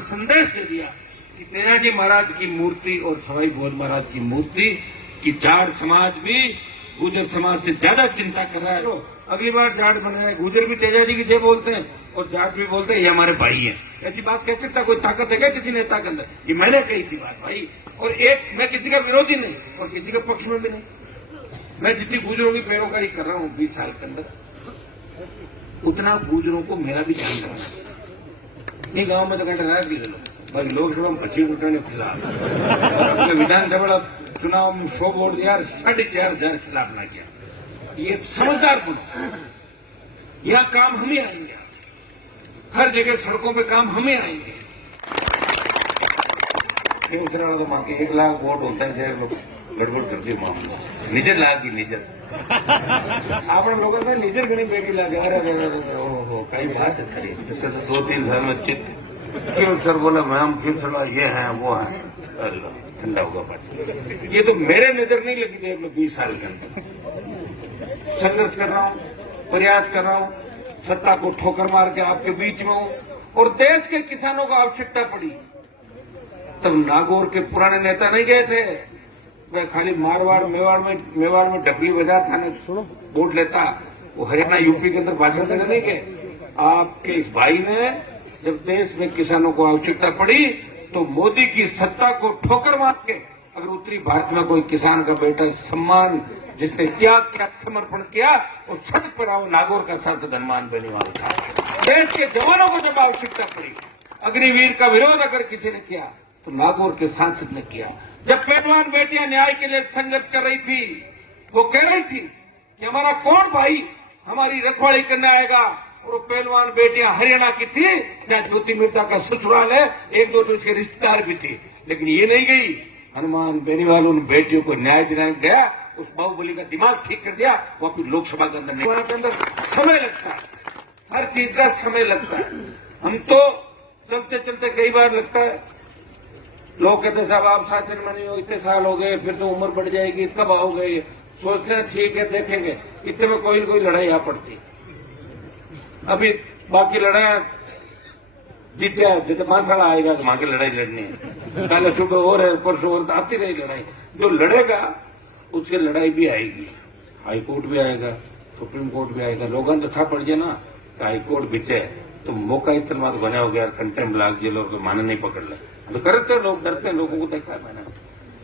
संदेश दे दिया कि तेनाजी महाराज की मूर्ति और सवाई भोज महाराज की मूर्ति की जाट समाज भी गुजर समाज से ज्यादा चिंता कर रहा है। तो अगली बार जाट बन रहा है, गुजर भी तेजाजी की जय बोलते हैं और जाट भी बोलते हैं ये हमारे भाई है। ऐसी बात कह सकता कोई ताकत है क्या किसी नेता के अंदर? ये मैंने कही थी बात भाई। और एक मैं किसी का विरोधी नहीं और किसी के पक्ष में भी नहीं। मैं जितनी गुजरों की पैरोकारी कर रहा हूँ 20 साल के अंदर, उतना गुजरों को मेरा भी ध्यान रखना। नहीं गांव में तो घंटा रात भी ले लो, बाकी लोकसभा में 25 घंटे खिलाफ, विधानसभा चुनाव में 100 वोट दिया, 4,500 खिलाफ ना किया। ये समझदार बनो। यह काम हम ही आएंगे, हर जगह सड़कों पे काम हम ही आएंगे। तो मां के 1 लाख वोट होता है लोग गड़बड़ करते मामला निजर लाग की निजर આપણે લોકો તો નિજર ઘણી ભેગી લાગે। अरे ओहो कई बात है सर, तो 2-3 साल में चित्त क्यों सर बोला मैम क्यों चला ये है वो है, अल्लाह ठंडा होगा पार्टी। ये तो मेरे नजर नहीं लगी थी। मैं 20 साल के अंदर संघर्ष कर रहा हूँ, प्रयास कर रहा हूँ, सत्ता को ठोकर मार के आपके बीच में हूँ। और देश के किसानों को आवश्यकता पड़ी तब नागौर के पुराने नेता नहीं गए थे। मैं खाली मारवाड़ मेवाड़ में ढकली बजा था ना वोट लेता, वो हरियाणा यूपी के अंदर भाषण देने नहीं गए। आपके इस भाई ने जब देश में किसानों को आवश्यकता पड़ी तो मोदी की सत्ता को ठोकर मार के अगर उत्तरी भारत में कोई किसान का बेटा सम्मान जिसने क्या समर्पण किया वो छत पर आओ नागौर का सांसद हनुमान बेनीवाल था। देश के जवानों को जब आवश्यकता पड़ी, अग्निवीर का विरोध अगर किसी ने किया तो नागौर के सांसद ने किया। जब पहलवान बेटियां न्याय के लिए संघर्ष कर रही थी, वो कह रही थी कि हमारा कौन भाई हमारी रखवाली करने आएगा, और वो पहलवान बेटियां हरियाणा की थी जहां ज्योति मिर्जा का ससुराल है, 1-2 तो उसके रिश्तेदार भी थे। लेकिन ये नहीं गई, हनुमान बेनीवाल उन बेटियों को न्याय दिलाने गया, उस बाहुबली का दिमाग ठीक कर दिया। वो अपनी लोकसभा के अंदर नहीं, के अंदर समय लगता है, हर चीज का समय लगता है। हम तो चलते चलते कई बार लगता है, लोग कहते साहब आप शासन में नहीं हो, इतने साल हो गए, फिर तो उम्र बढ़ जाएगी, कब आओगे? सोचते हैं ठीक है देखेंगे, इतने में कोई न कोई लड़ाई आ पड़ती। अभी बाकी लड़ाई जीते जैसे मासाला आएगा तो वहां की लड़ाई लड़नी है, कल सुबह हो रहे परसों हो रहे, आती रही लड़ाई। जो लड़ेगा उसकी लड़ाई भी आएगी, हाई कोर्ट भी आएगा, सुप्रीम कोर्ट भी आएगा। लोगों तो था पड़ जाए ना हाई कोर्ट बिचे तो मौका इस्तेमाल बना हो गया, कंटेम्प्ट लाग जे लोग माने नहीं पकड़ ले तो करते लोग, डरते हैं, लोगों को देखा है मैंने।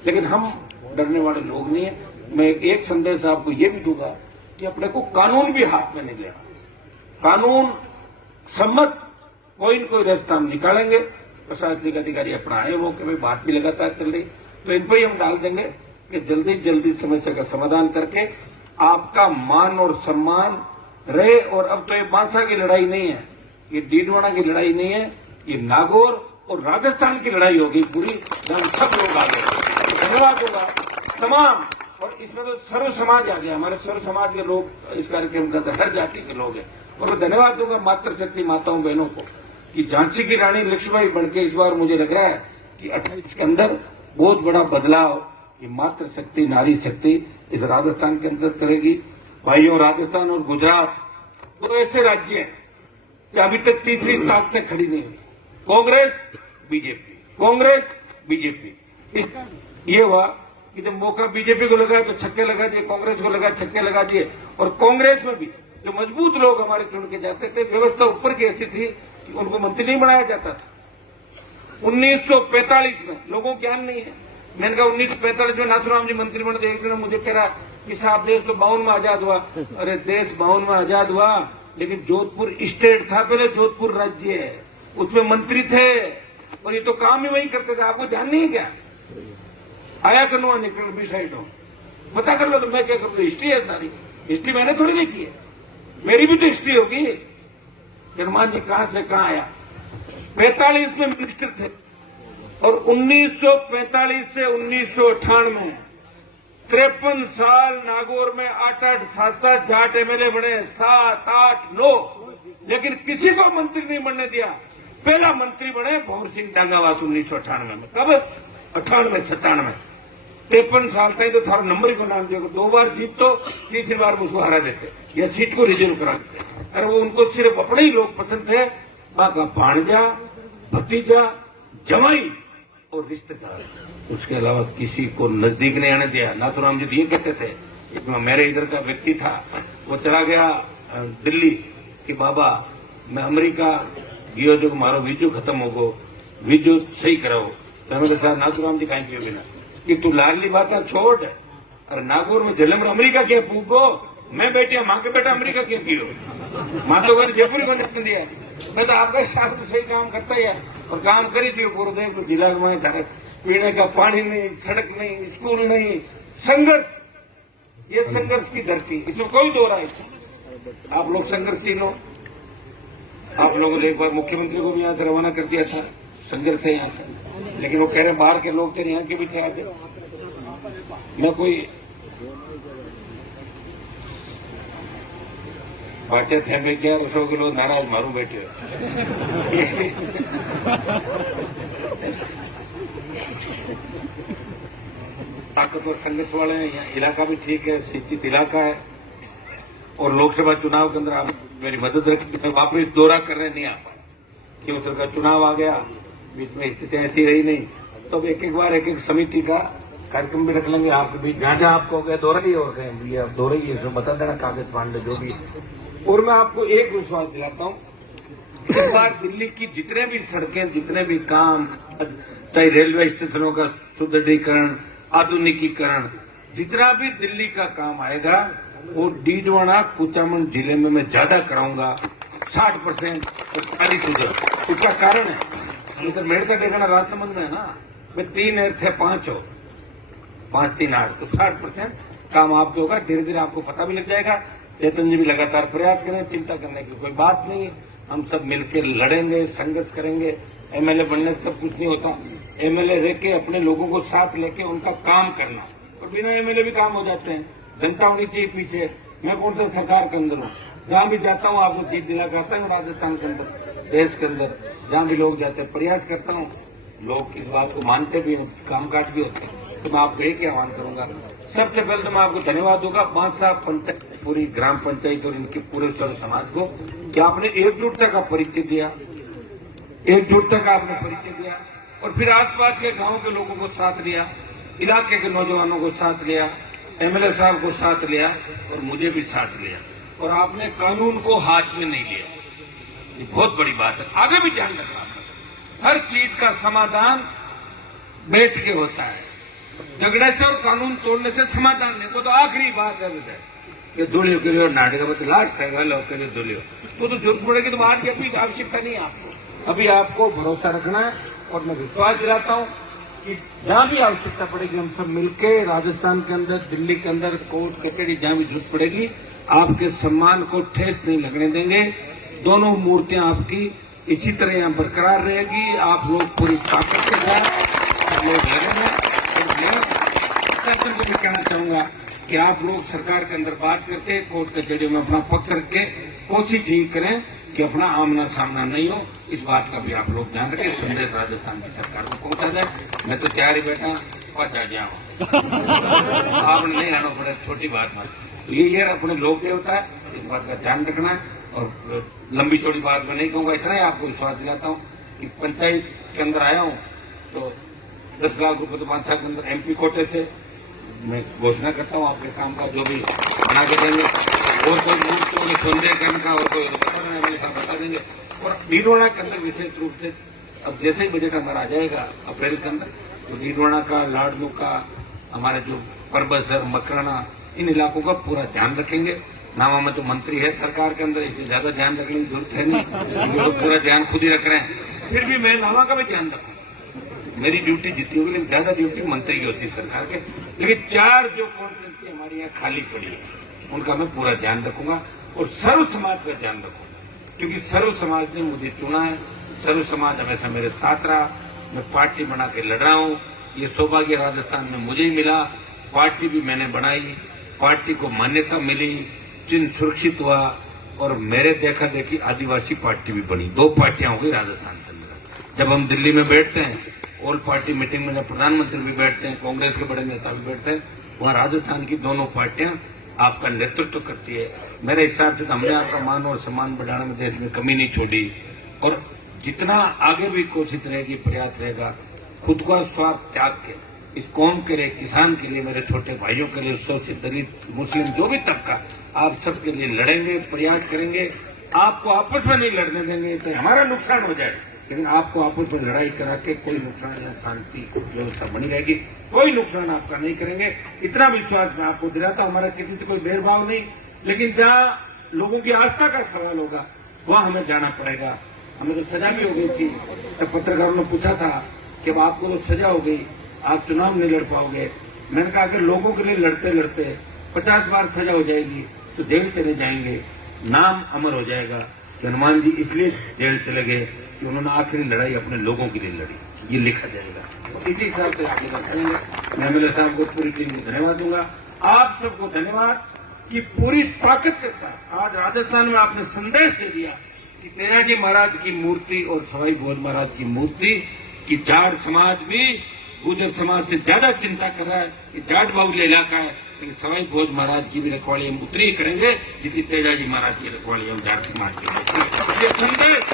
लेकिन हम डरने वाले लोग नहीं है। मैं एक संदेश आपको ये भी दूंगा कि अपने को कानून भी हाथ में नहीं लेना, कानून सम्मत कोई न कोई रास्ता हम निकालेंगे। प्रशासनिक अधिकारी अपना आए वो कि भाई बात भी लगातार चल रही, तो इन पर ही हम डाल देंगे कि जल्दी समस्या का समाधान करके आपका मान और सम्मान रहे। और अब तो ये बांसा की लड़ाई नहीं है, ये डीडवाना की लड़ाई नहीं है, ये नागौर और राजस्थान की लड़ाई होगी पूरी, जहां सब लोग आ गए। धन्यवाद होगा तमाम, और इसमें तो सर्व समाज आ गया, हमारे सर्व समाज के लोग इस कार्यक्रम का हर जाति के लोग हैं। और धन्यवाद दूंगा मातृशक्ति माताओं बहनों को कि झांसी की रानी लक्ष्मीबाई बनके इस बार मुझे लग रहा है कि 28 के अंदर बहुत बड़ा बदलाव ये मातृशक्ति नारी शक्ति इस राजस्थान के अंदर करेगी। भाइयों, राजस्थान और गुजरात दो ऐसे राज्य हैं जहां अभी तक तीसरी ताकतें खड़ी नहीं हुई, कांग्रेस बीजेपी। ये हुआ कि जब मौका बीजेपी को लगा तो छक्के लगा दिए, कांग्रेस को लगा छक्के लगा दिए। और कांग्रेस में भी जो मजबूत लोग हमारे चुन के जाते थे, व्यवस्था ऊपर की ऐसी थी कि उनको मंत्री नहीं बनाया जाता था। 1945 में लोगों को ज्ञान नहीं है, मैंने कहा 1945 में नाथुराम जी मंत्री बने थे। एक दिन मुझे कह रहा कि साहब देश तो 52 में आजाद हुआ। अरे देश 52 में आजाद हुआ, लेकिन जोधपुर स्टेट था पहले, जोधपुर राज्य है, उसमें मंत्री थे और ये तो काम ही वही करते थे। आपको ध्यान नहीं है क्या? आया करो निकल भी साइड हो, पता कर लो। तो मैं क्या कर लो, हिस्ट्री है सारी, हिस्ट्री मैंने थोड़ी देखी है, मेरी भी तो हिस्ट्री होगी। हनुमान जी कहां से कहां आया? 45 में मिनिस्टर थे और 1945 से 1998 53 साल नागौर में 8-8 7-7 जाट एमएलए बने, 7, 8, 9, लेकिन किसी को मंत्री नहीं बनने दिया। पहला मंत्री बने भंवर सिंह डांगावास 1998 में। कब? 98-97। 53 साल का ही तो थारा नंबर ही बना दिया, 2 बार जीत तो तीसरी बार उसको हरा देते या सीट को रिजर्व करा देते। अरे वो उनको सिर्फ अपने ही लोग पसंद थे, बाका भाणजा भतीजा, जवाई और रिश्तेदार, उसके अलावा किसी को नजदीक नहीं आने दिया। नाथूराम जी ये कहते थे, एक मेरे इधर का व्यक्ति था, वो चला गया दिल्ली कि बाबा मैं अमेरिका गयो जो मारो वीजो खत्म हो गो, वीजो सही कराओ। तो मैंने कहा नाथूराम जी कहीं पियो बिना कि तू लाडली बात छोड़, और नागौर में जलम अमेरिका क्या पूगो, मैं बैठिया माँ के बेटा अमेरिका क्यों पियो, माँ तो घर जयपुर को नहीं दिया। मैं तो आपका शासन सही काम करता ही है और काम करी थी गुरुदेव जिला में पीने का पानी नहीं, सड़क नहीं, स्कूल नहीं, संघर्ष, ये संघर्ष की धरती, इसमें कोई दो राय। आप लोग संघर्षशील हो, आप लोगों ने एक बार मुख्यमंत्री को भी यहाँ से रवाना कर दिया था, संघर्ष है यहाँ से, लेकिन वो कह रहे बाहर के लोग थे, यहाँ के भी थे आते। मैं कोई बाटे थे भाई क्या 100 किलो नाराज मारू बैठे ताकतवर संघर्ष वाले हैं। यहाँ इलाका भी ठीक है, शिक्षित इलाका है, और लोकसभा चुनाव के अंदर आप मेरी मदद रखी। मैं वापस दौरा करने नहीं आ पाया क्यों सर का चुनाव आ गया, बीच में स्थिति ऐसी रही नहीं, तो एक एक बार एक एक समिति का कार्यक्रम भी रख लेंगे आपके बीच, जहां जहां आपको गया दौरा ही और कहें भैया दौरा ही है, बता देना कागज पांडे जो भी। और मैं आपको एक विश्वास दिलाता हूं, इस बार दिल्ली की जितने भी सड़कें, जितने भी काम, चाहे रेलवे स्टेशनों का सुदृढ़ीकरण, आधुनिकीकरण, जितना भी दिल्ली का काम आएगा वो डीडवाना कुचामन जिले में मैं ज्यादा कराऊंगा, 60% तो 40%। उसका कारण है इधर मेड़ का ठिकाना राजसमंद में है ना, वे 3 थे 5 हो, 5 3 8, तो 60% काम आपके होगा। धीरे धीरे आपको पता भी लग जाएगा। चेतन जी भी लगातार प्रयास करें, चिंता करने की कोई बात नहीं, हम सब मिलकर लड़ेंगे, संघर्ष करेंगे। एमएलए बनने से सब कुछ नहीं होता, एमएलए रह के अपने लोगों को साथ लेके उनका काम करना, और बिना एमएलए भी काम हो जाते हैं। जनता होनी चाहिए पीछे। मैं कौन सा सरकार के अंदर हूँ, जहां भी जाता हूँ आपको जीत दिला करता हूँ, राजस्थान के अंदर, देश के अंदर जहां भी लोग जाते हैं प्रयास करता हूँ, लोग इस बात को मानते भी हैं, कामकाज भी होते हैं। तो मैं आपको एक ही आह्वान करूंगा, सबसे पहले तो मैं आपको धन्यवाद दूंगा बांसा पंचायत, पूरी ग्राम पंचायत और इनके पूरे सर्व समाज को कि आपने एकजुटता का परिचय दिया, एकजुटता का आपने परिचय दिया, और फिर आसपास के गांव के लोगों को साथ लिया, इलाके के नौजवानों को साथ लिया, एमएलए साहब को साथ लिया और मुझे भी साथ लिया, और आपने कानून को हाथ में नहीं लिया। ये बहुत बड़ी बात है, आगे भी ध्यान रखना। हर चीज का समाधान बैठ के होता है, झगड़े से और कानून तोड़ने से समाधान नहीं। तो आखिरी बात है कि दुलियो के लिए नाटक लास्ट है, गल के लिए दुलियो तो जरूरत पड़ेगी, तो आज की अपनी आवश्यकता नहीं है आपको। अभी आपको भरोसा रखना है, और मैं विश्वास दिलाता हूं कि जहां भी आवश्यकता पड़ेगी हम सब मिलकर राजस्थान के अंदर, दिल्ली के अंदर, कोर्ट कचहरी जहां भी जरूरत पड़ेगी, आपके सम्मान को ठेस नहीं लगने देंगे। दोनों मूर्तियां आपकी इसी तरह यहां बरकरार रहेगी। आप लोग पूरी ताकत के साथ लोग लड़ेंगे। शासन को भी कहना चाहूंगा कि आप लोग सरकार के अंदर बात करके कोर्ट कचहरियों में अपना पक्ष रख के कोशिश यही करें कि अपना आमना सामना नहीं हो। इस बात का भी आप लोग ध्यान रखें, संदेश राजस्थान की सरकार को पहुंचा जाए। मैं तो तैयार ही बैठा, पहुंचा जाऊँ आपने नहीं आना पड़े, छोटी बात मत। ये अपने लोक देवता है, इस बात का ध्यान रखना है। और लंबी चौड़ी बात मैं नहीं कहूंगा, इतना ही आपको विश्वास दिलाता हूँ कि पंचायत के अंदर आया हूँ तो 10 लाख रुपए तो बादशाह के अंदर एमपी कोटे से मैं घोषणा करता हूँ आपके काम का जो भी बना के देंगे, और कोई मूर्तियों में संदेह करने का और कोई बता देना मेरे साथ बता देंगे। और डीडवाना के अंदर विशेष रूप से अब जैसे ही बजट अंदर आ जाएगा अप्रैल के अंदर, तो डीडवाना का, लाडनू का, हमारे जो परबसर, मकराना, इन इलाकों का पूरा ध्यान रखेंगे। नामा में तो मंत्री है सरकार के अंदर, इससे ज्यादा ध्यान रखने की जरूरत है नहीं, ये लोग पूरा ध्यान खुद ही रख रहे हैं। फिर भी मैं नामा का भी ध्यान रखूँ, मेरी ड्यूटी जितनी होगी, लेकिन ज्यादा ड्यूटी मंत्री की होती है सरकार के। लेकिन 4 जो कॉन्स्टिट्यूंसी हमारी यहाँ खाली पड़ी है उनका मैं पूरा ध्यान रखूंगा, और सर्व समाज का ध्यान रखूंगा, क्योंकि सर्व समाज ने मुझे चुना है, सर्व समाज हमेशा मेरे साथ रहा। मैं पार्टी बना के लड़ रहा हूँ, ये सौभाग्य राजस्थान में मुझे ही मिला। पार्टी भी मैंने बनाई, पार्टी को मान्यता मिली, चिन्ह सुरक्षित हुआ, और मेरे देखा देखी आदिवासी पार्टी भी बनी। 2 पार्टियां हो गई राजस्थान के अंदर। जब हम दिल्ली में बैठते हैं ऑल पार्टी मीटिंग में, जब प्रधानमंत्री भी बैठते हैं, कांग्रेस के बड़े नेता भी बैठते हैं, वहां राजस्थान की दोनों पार्टियां आपका नेतृत्व करती है। मेरे हिसाब से हमने आपका मान और सम्मान बढ़ाने में देश में कमी नहीं छोड़ी, और जितना आगे भी कोशिश रहेगी, प्रयास रहेगा, खुद का स्वार्थ त्याग के इस कौम के लिए, किसान के लिए, मेरे छोटे भाइयों के लिए, शोषित, दलित, मुस्लिम, जो भी तबका, आप सबके लिए लड़ेंगे, प्रयास करेंगे। आपको आपस में नहीं लड़ने देंगे तो हमारा नुकसान हो जाए, लेकिन आपको आपस में लड़ाई करा के कोई नुकसान या शांति व्यवस्था बनी रहेगी, कोई नुकसान आपका नहीं करेंगे। इतना विश्वास मैं आपको दिलाता हूं। हमारा किसी से कोई भेदभाव नहीं, लेकिन जहां लोगों की आस्था का सवाल होगा वहां हमें जाना पड़ेगा। हमें तो सजा भी हो गई थी, तब पत्रकारों ने पूछा था कि अब आपको तो सजा हो गई, आप चुनाव नहीं लड़ पाओगे। मैंने कहा अगर लोगों के लिए लड़ते लड़ते 50 बार सजा हो जाएगी तो जेल चले जाएंगे, नाम अमर हो जाएगा कि हनुमान जी इसलिए जेल चले गए कि उन्होंने आखिरी लड़ाई अपने लोगों के लिए लड़ी, ये लिखा जाएगा। तो इसी हिसाब से आगे बढ़ेंगे। मैं एमएलए साहब को पूरी टीम को धन्यवाद दूंगा। आप सबको धन्यवाद कि पूरी ताकत के साथ आज राजस्थान में आपने संदेश दे दिया कि तेनाजी महाराज की मूर्ति और सवाई भोज महाराज की मूर्ति की जाट समाज भी गुर्जर समाज से ज्यादा चिंता कर रहा है। कि जाट बाहुल्य इलाका है, लेकिन सवाई भोज महाराज की भी रखवाली हम उतनी ही करेंगे जितनी तेजाजी महाराज की रखवाली हम जाट समाज की। ये संदेश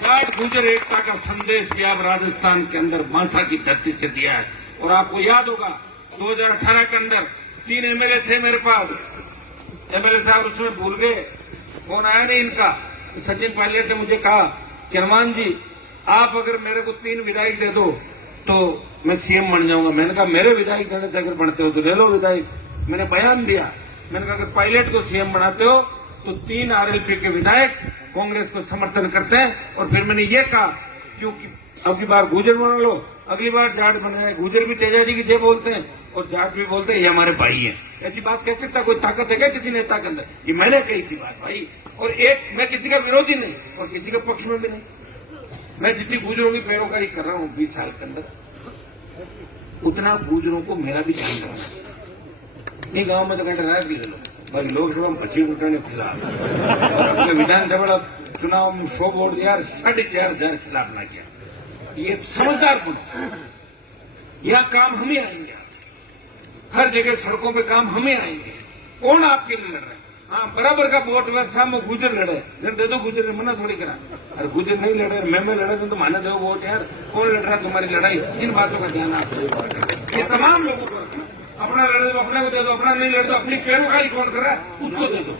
जाट गुर्जर एकता का संदेश भी आप राजस्थान के अंदर मासा की धरती से दिया है। और आपको याद होगा 2018 के अंदर 3 एमएलए थे मेरे पास, एमएलए साहब उसमें भूल गए, फोन आया नहीं इनका। सचिन पायलट ने मुझे कहा कि हनुमान जी आप अगर मेरे को 3 विधायक दे दो तो मैं सीएम बन जाऊंगा। मैंने कहा मेरे विधायक देने से अगर बनते हो तो ले लो विधायक। मैंने बयान दिया, मैंने कहा अगर पायलट को सीएम बनाते हो तो 3 आरएलपी के विधायक कांग्रेस को समर्थन करते हैं। और फिर मैंने ये कहा क्योंकि अब की बार गुर्जर बना लो, अगली बार जाट बनाए। गुर्जर भी तेजाजी की जय बोलते हैं और जाट भी बोलते हैं ये हमारे भाई हैं। ऐसी बात कह सकता कोई ताकत है क्या किसी नेता के अंदर? ये मैंने कही थी बात भाई। और एक मैं किसी का विरोधी नहीं और किसी के पक्ष में भी नहीं। मैं जितनी गुर्जरों की पैरोकारी कर रहा हूं 20 साल के अंदर, उतना गुर्जरों को मेरा भी ध्यान रखना। नहीं गांव में तो घंटा राय भी ले लो, भाई लोकसभा में 25 उठाने खिलाफ और अपने विधानसभा चुनाव में 100 वोट यार 4,500 खिलाफ ना किया। ये समझदार बनो, यह काम हम ही आएंगे। हर जगह सड़कों पे काम हमें आएंगे। कौन आपके लिए लड़ रहा है? हाँ बराबर का वोट सामने गुर्जर लड़े, दे दो गुर्जर ने मना थोड़ी करा। अरे गुर्जर नहीं लड़े, मैं लड़े तो माने दो वोट यार। कौन लड़ रहा है तुम्हारी लड़ाई? इन बातों का ध्यान आपको, ये तमाम लोगों को अपना लड़े तो अपने को दे दो, अपना नहीं लड़े तो अपनी पैरोकारी कौन कर रहा है उसको दे दो।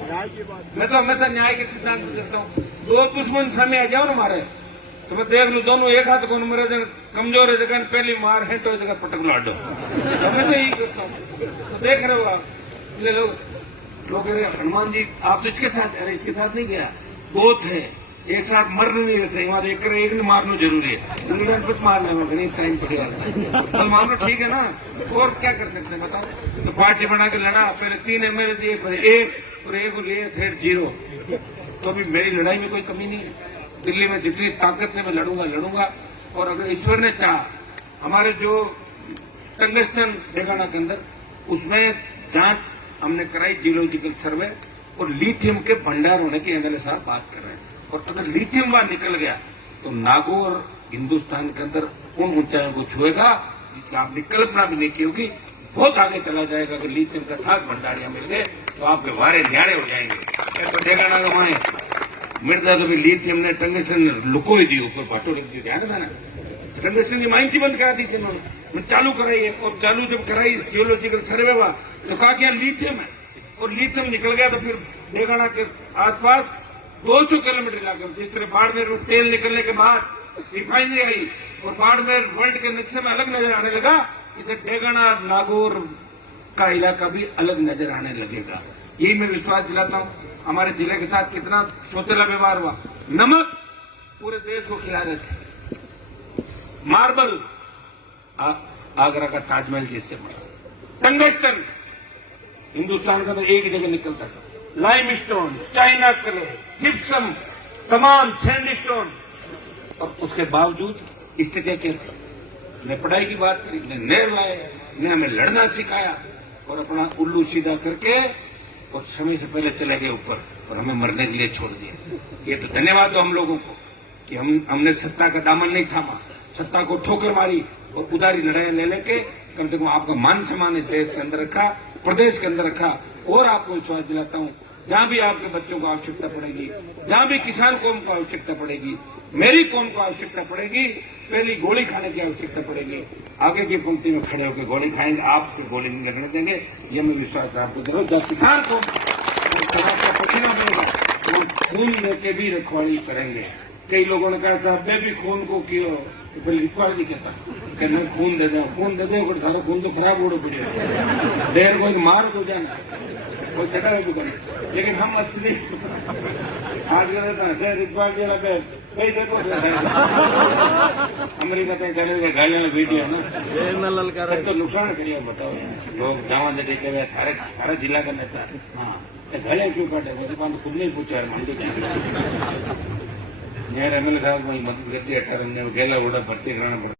मैं तो हमेशा न्याय के सिद्धांत में देता हूँ। 2 दुश्मन सामने आ जाओ ना हमारे तो मैं देख लू दोनों एक हाथ कौन मेरे जगह कमजोर है, जगह पहली मार है तो जगह पटक लाडो। मैं तो यही करता हूँ। तो देख रहे हो आप लोग हनुमान जी आप तो इसके साथ, अरे इसके साथ नहीं गया, 2 थे एक साथ मर नहीं रहते। वहां एक ने मारना जरूरी है, इंग्लैंड पर मारने में नहीं टाइम पड़ेगा तो मानो ठीक है ना। और क्या कर सकते हैं बताओ? तो पार्टी बना के लड़ा, पहले 3 एमएलए दिए, एक और एक लिए थे 0। तो अभी मेरी लड़ाई में कोई कमी नहीं है। दिल्ली में जितनी ताकत से मैं लड़ूंगा। और अगर ईश्वर ने चाहा, हमारे जो टंगस्टन डेगाना के अंदर उसमें जांच हमने कराई, जियोलॉजिकल सर्वे, और लिथियम के भंडार होने की एमएलए साहब बात कर रहे हैं। और अगर लिथियम वहां निकल गया तो नागौर हिंदुस्तान के अंदर उन ऊंचाइयों को छुएगा जिसकी आपने कल्पना भी नहीं की होगी। बहुत आगे चला जाएगा। अगर लिथियम का ठाक भंडार यहाँ मिल गए तो आपके वारे न्यारे हो जाएंगे। तो डेगाना का माने मिर्जा तो भी लिथियम ने टंगस्टन ने लुको ही दी ऊपर भाटो लिख दी, ध्यान था ना। टंगस्टन की माइंस बंद करा दी थी उन्होंने, चालू कराई है। और चालू जब कराई जियोलॉजिकल सर्वे हुआ तो कहा कि लिथियम है, और लिथियम निकल गया। तो फिर डेगाना के आसपास 200 किलोमीटर इलाके में, जिस तरह बाड़मेर में तेल निकलने के बाद रिफाइनरी आई और बाड़मेर वर्ल्ड के नक्शे में अलग नजर आने लगा, इसे डेगाना नागौर का इलाका भी अलग नजर आने लगेगा। यही मैं विश्वास दिलाता हूं। हमारे जिले के साथ कितना सौतेला व्यवहार हुआ। नमक पूरे देश को खिला रहे थे, मार्बल आगरा का ताजमहल जिससे बना, टंगस्टन हिंदुस्तान का तो एक जगह निकलता था, lime stone, China colour, gypsum, तमाम सैंडस्टोन। और उसके बावजूद स्थिति क्या थी? ने पढ़ाई की बात करी, ने नहर लाए, ने हमें लड़ना सिखाया और अपना उल्लू सीधा करके और समय से पहले चले गए ऊपर और हमें मरने के लिए छोड़ दिया। ये तो धन्यवाद हो हम लोगों को कि हमने सत्ता का दामन नहीं थामा, सत्ता को ठोकर मारी और उदारी लड़ाई ले लेके कम से कम आपका मान सम्मान इस देश के अंदर रखा, प्रदेश के अंदर रखा। और आपको विश्वास दिलाता हूं, जहां भी आपके बच्चों को आवश्यकता पड़ेगी, जहां भी किसान कौम को आवश्यकता पड़ेगी, मेरी कौम को आवश्यकता पड़ेगी, पहली गोली खाने की आवश्यकता पड़ेगी। आगे की पंक्ति में खड़े होकर गोली खाएंगे, आपसे गोली नहीं लगने देंगे, ये मैं विश्वास आपको दे रहा हूं। जब किसान को का पसीना बनेगा तो खून लेके भी रखवाली करेंगे। कई लोगों ने कहा साहब मैं भी खून को कियो, तो फिर लिखवाड़ नहीं कहता कि मैं खून दे दो सारा खून तो खराब होना पड़ेगा, देर को मार हो जाना कोई चटा भी करें। लेकिन हम असली आज कहते रिकवाड़ दिया भाई देखो अमेरिका तक चले गाड़ियां वीडियो है ना, तो नुकसान करिए बताओ। लोग जावा दे थारा जिला का नेता हाँ घड़े क्यों काटे, मुझे खुद नहीं पूछा है मंडी जाएंगे। मेरे एमएलए साहब वही मदद करती है, 18 गेला उड़ा भर्ती कराना पड़ता।